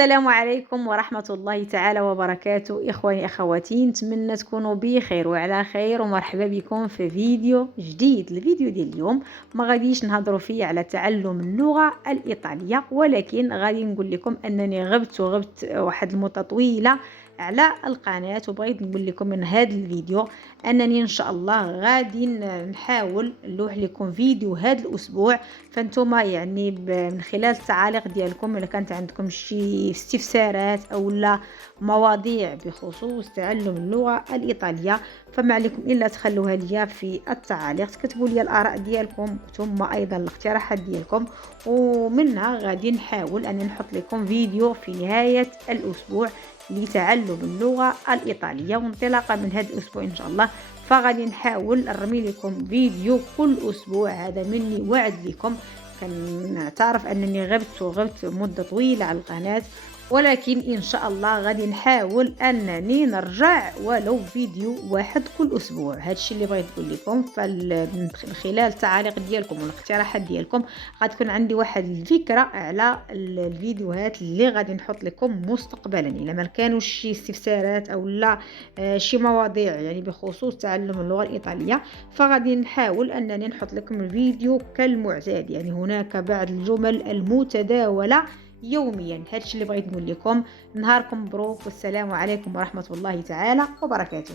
السلام عليكم ورحمة الله تعالى وبركاته. إخواني أخواتي، نتمنى تكونوا بخير وعلى خير، ومرحبا بكم في فيديو جديد. الفيديو ديال اليوم ما غاديش نهضروا فيه على تعلم اللغة الإيطالية، ولكن غادي نقول لكم أنني غبت واحد المدة طويلة على القناة، وبغيت نقول لكم من هذا الفيديو أنني إن شاء الله غادي نحاول نلوح لكم فيديو هذا الأسبوع. فانتم يعني من خلال التعاليق ديالكم، الا كانت عندكم شي استفسارات او لا مواضيع بخصوص تعلم اللغة الإيطالية، فما عليكم الا تخلوها ليا في التعاليق، تكتبوا لي الآراء ديالكم ثم ايضا الاقتراحات ديالكم، ومنها غادي نحاول ان نحط لكم فيديو في نهاية الأسبوع لتعلم اللغة الإيطالية. وانطلاقا من هذا الأسبوع إن شاء الله فغادي نحاول نرمي لكم فيديو كل أسبوع، هذا مني وعد لكم. كنعترف أنني غبت مدة طويلة على القناة، ولكن إن شاء الله غادي نحاول أنني نرجع ولو فيديو واحد كل أسبوع. هادشي اللي بغيت نقول لكم. من خلال التعاليق ديالكم والاقتراحات ديالكم غتكون عندي واحد الفكرة على الفيديوهات اللي غادي نحط لكم مستقبلا. إلا ما كانوش شي استفسارات أو لا شي مواضيع يعني بخصوص تعلم اللغة الإيطالية، فغادي نحاول أنني نحط لكم الفيديو كالمعتاد. يعني هناك بعض الجمل المتداولة يوميا. هادشي اللي بغيت نقول لكم. نهاركم مبروك، والسلام عليكم ورحمة الله تعالى وبركاته.